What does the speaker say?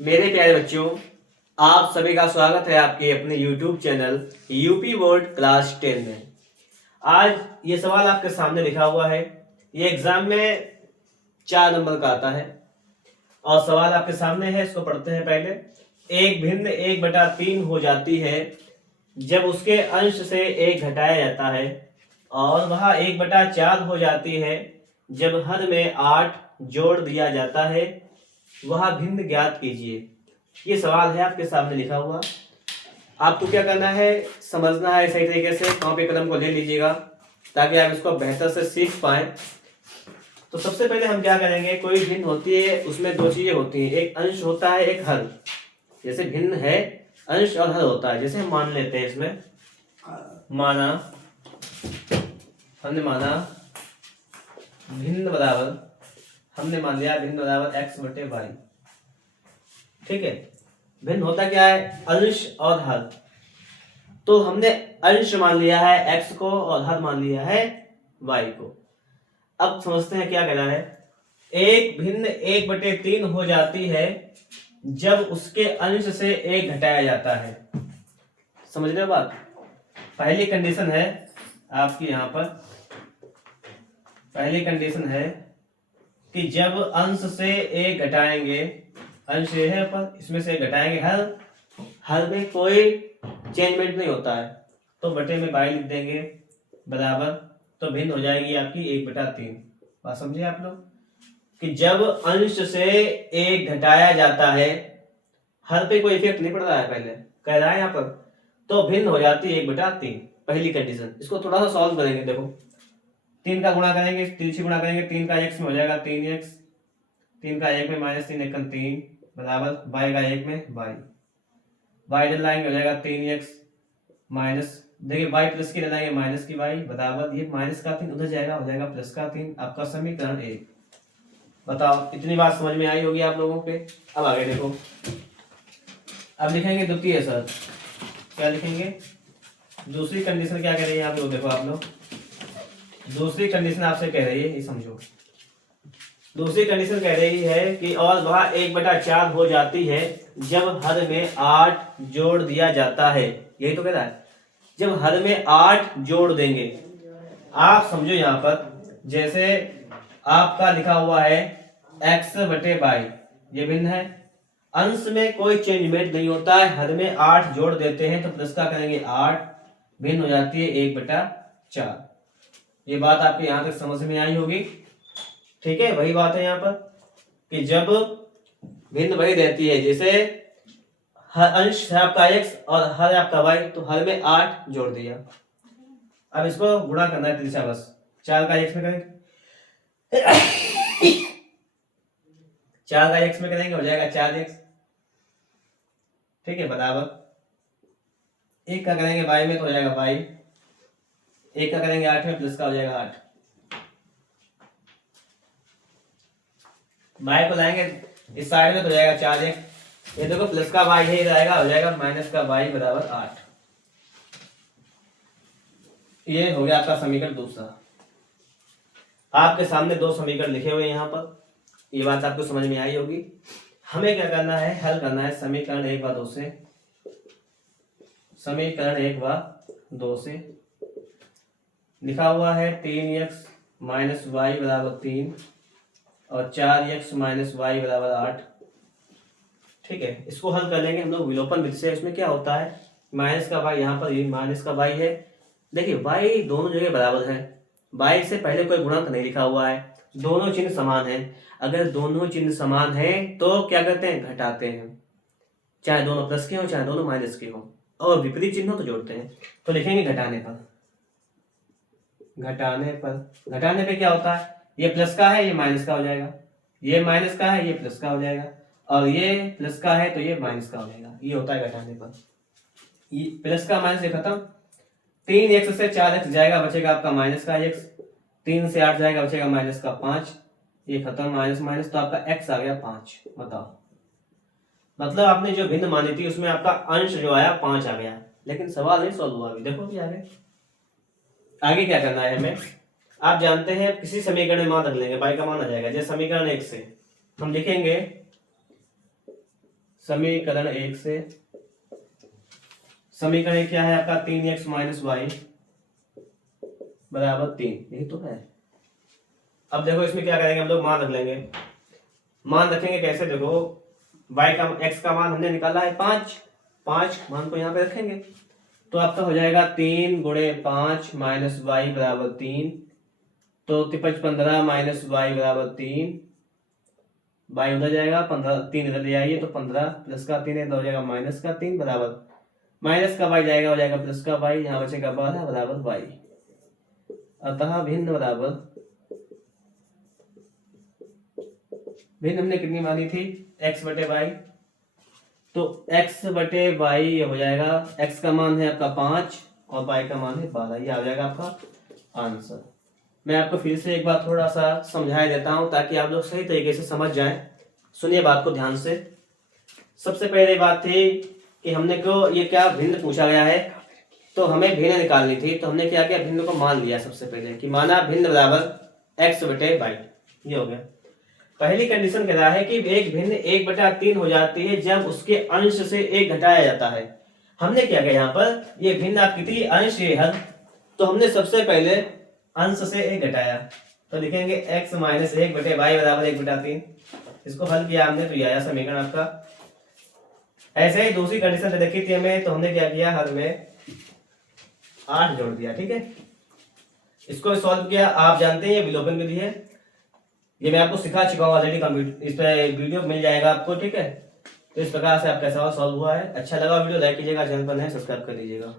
मेरे प्यारे बच्चों, आप सभी का स्वागत है आपके अपने YouTube channel UP board class 10 में। आज ये सवाल आपके सामने लिखा हुआ है। ये एग्जाम में 4 नंबर का आता है और सवाल आपके सामने है। इसको पढ़ते हैं पहले। एक भिन्न 1/3 हो जाती है जब उसके अंश से 1 घटाया जाता है, और वह 1/4 हो जाती है जब हर में 8 जोड़ दिया जाता है। वह भिन्न ज्ञात कीजिए। ये सवाल है आपके सामने लिखा हुआ। आपको क्या करना है, समझना है सही तरीके से। कॉपी कलम को ले लीजिएगा ताकि आप इसको बेहतर से सीख पाए। तो सबसे पहले हम क्या करेंगे, कोई भिन्न होती है उसमें 2 चीजें होती हैं, एक अंश होता है, एक हर। जैसे भिन्न है, अंश और हर होता है। जैसे हम मान लेते हैं, इसमें हमने माना भिन्न बराबर, हमने मान लिया भिन्न बराबर x/y। ठीक है, भिन्न होता क्या है, अंश और हर। तो हमने अंश मान लिया है x को और हर मान लिया है y को। अब समझते हैं क्या कह रहा है। एक भिन्न 1/3 हो जाती है जब उसके अंश से 1 घटाया जाता है। समझ रहे हो बात। पहली कंडीशन है आपकी, यहां पर पहली कंडीशन है कि जब अंश से 1 घटाएंगे, अंश ये है पर इसमें से 1 घटाएंगे, हर में कोई चेंजमेंट नहीं होता है, तो बटे में बाई लिख देंगे बराबर। तो भिन्न हो जाएगी आपकी 1/3। बात समझे आप लोग, कि जब अंश से 1 घटाया जाता है, हर पे कोई इफेक्ट नहीं पड़ रहा है, पहले कह रहा है यहाँ पर, तो भिन्न हो जाती है 1/3। पहली कंडीशन। इसको थोड़ा सा सॉल्व करेंगे। देखो, 3 का गुणा करेंगे, तिरछी गुणा करेंगे, 3 का x में हो जाएगा 3x, 3 का 1 में -3 एकम 3 बराबर y का 1 में y। y इधर लाएंगे, हो जाएगा 3x माइनस, देखिए y प्लस की लाएंगे माइनस की y बराबर, ये माइनस का 3 उधर जाएगा, हो जाएगा प्लस का 3। आपका समीकरण 1। बताओ, इतनी बात समझ में आई होगी आप लोगों के। अब आगे देखो, अब लिखेंगे द्वितीय शर्त। क्या लिखेंगे, दूसरी कंडीशन क्या कह रही है आप लोग। देखो आप लोग, दूसरी कंडीशन आपसे कह रही है, ये समझो। दूसरी कंडीशन कह रही है कि और वह 1/4 हो जाती है जब हर में 8 जोड़ दिया जाता है। यही तो कह रहा है, जब हर में 8 जोड़ देंगे। आप समझो यहाँ पर, जैसे आपका लिखा हुआ है x/y, ये भिन्न है, अंश में कोई चेंजमेंट नहीं होता है, हर में 8 जोड़ देते हैं तो प्लस का करेंगे 8, भिन्न हो जाती है 1/4। ये बात आपके यहां तक समझ में आई होगी। ठीक है, वही बात है यहाँ पर कि जब भिन्न वही रहती है, जैसे हर अंश है आपका x और हर आपका y, तो हर में 8 जोड़ दिया। अब इसको गुणा करना है तिरछा, बस 4 का x में करेंगे, 4 का x में करेंगे, हो जाएगा 4x। ठीक है, बराबर 1 का करेंगे y में तो हो जाएगा y, 1 का करेंगे 8 में, प्लस का हो जाएगा 8। y को लाएंगे इस साइड में तो हो जाएगा 4x। ये देखो प्लस का y है, इधर आएगा, हो जाएगा माइनस का y बराबर 8। ये हो गया आपका समीकरण दूसरा। आपके सामने 2 समीकरण लिखे हुए हैं यहाँ पर। ये बात आपको समझ में आई होगी। हमें क्या करना है, हल करना है समीकरण 1 व 2 से। समीकरण 1 व 2 से लिखा हुआ है 3x माइनस वाई बराबर 3 और 4x माइनस वाई बराबर 8। ठीक है, इसको हल कर लेंगे हम लोग विलोपन विधि से। इसमें क्या होता है, माइनस का y, यहाँ पर ये माइनस का y है। देखिए y दोनों जगह बराबर है, y से पहले कोई गुणक नहीं लिखा हुआ है, दोनों चिन्ह समान है। अगर दोनों चिन्ह समान है तो क्या करते हैं, घटाते हैं, चाहे दोनों प्लस के हो चाहे दोनों माइनस के हो, और विपरीत चिन्ह हो तो जोड़ते हैं। तो लिखेंगे घटाने पर। घटाने पे क्या होता है, ये प्लस का है ये माइनस का हो जाएगा, ये माइनस का है ये प्लस का हो जाएगा, और ये प्लस का है तो ये माइनस का हो जाएगा। ये होता है घटाने पर। ये प्लस का माइनस से खत्म, 3x से 4x जाएगा, बचेगा आपका माइनस का x, 3 से 8 जाएगा, बचेगा माइनस का 5, ये खत्म माइनस माइनस, तो आपका x आ गया 5। बताओ, मतलब आपने जो भिन्न मानी थी उसमें आपका अंश जो आया 5 आ गया, लेकिन सवाल नहीं सॉल्व हुआ अभी। देखो कि आगे क्या करना है हमें। आप जानते हैं किसी समीकरण में मान रख लेंगे, y का मान आ जाएगा। जैसे समीकरण 1 से हम लिखेंगे समीकरण 1 से, समीकरण 1 क्या है आपका 3x माइनस वाई बराबर 3, यही तो है। अब देखो इसमें क्या करेंगे हम लोग, मान रख लेंगे। मान रखेंगे कैसे, देखो y का x का मान हमने निकाला है 5, 5 मान को यहाँ पे रखेंगे तो आपका हो जाएगा 3 गुणे 5 माइनस वाई बराबर 3, तो 15 माइनस वाई बराबर 3, वाई उधर जाएगा 15, 3 इधर ले आइए तो 15 प्लस का 3 इधर हो जाएगा माइनस का 3 बराबर, माइनस का वाई जाएगा, हो जाएगा प्लस का वाई, यहाँ बचेगा 12 बराबर वाई। अतः भिन्न बराबर, भिन्न हमने कितनी मानी थी, x बटे वाई, तो x बटे वाई हो जाएगा, x का मान है आपका 5 और y का मान है 12, ये आ जाएगा आपका आंसर। मैं आपको फिर से एक बार थोड़ा सा समझा देता हूं ताकि आप लोग सही तरीके से समझ जाएं। सुनिए बात को ध्यान से। सबसे पहले बात थी कि हमने को ये क्या भिन्न पूछा गया है, तो हमें भिन्न निकालनी थी, तो हमने क्या किया, भिन्न को मान लिया सबसे पहले कि माना भिन्न बराबर x बटे वाई, ये हो गया। पहली कंडीशन कह रहा है कि एक भिन्न 1/3 हो जाती है जब उसके अंश से 1 घटाया जाता है। हमने क्या किया यहाँ पर, ये भिन्न आपकी थी अंश हल, तो हमने सबसे पहले अंश से 1 घटाया, तो लिखेंगे x माइनस 1 बटे वाई बराबर 1/3। इसको हल किया हमने तो ये आया समीकरण आपका। ऐसे ही दूसरी कंडीशन देखी थी हमें, तो हमने क्या किया, हल में 8 जोड़ दिया, ठीक है। इसको सॉल्व किया, आप जानते हैं ये विलोपन विधि है, ये मैं आपको सिखा चुका हूँ ऑलरेडी, कंप्यूटर इस पे वीडियो मिल जाएगा आपको, ठीक है। तो इस प्रकार से आपका सवाल सॉल्व हुआ है। अच्छा लगा वीडियो लाइक कीजिएगा, चैनल पर नए सब्सक्राइब कर दीजिएगा।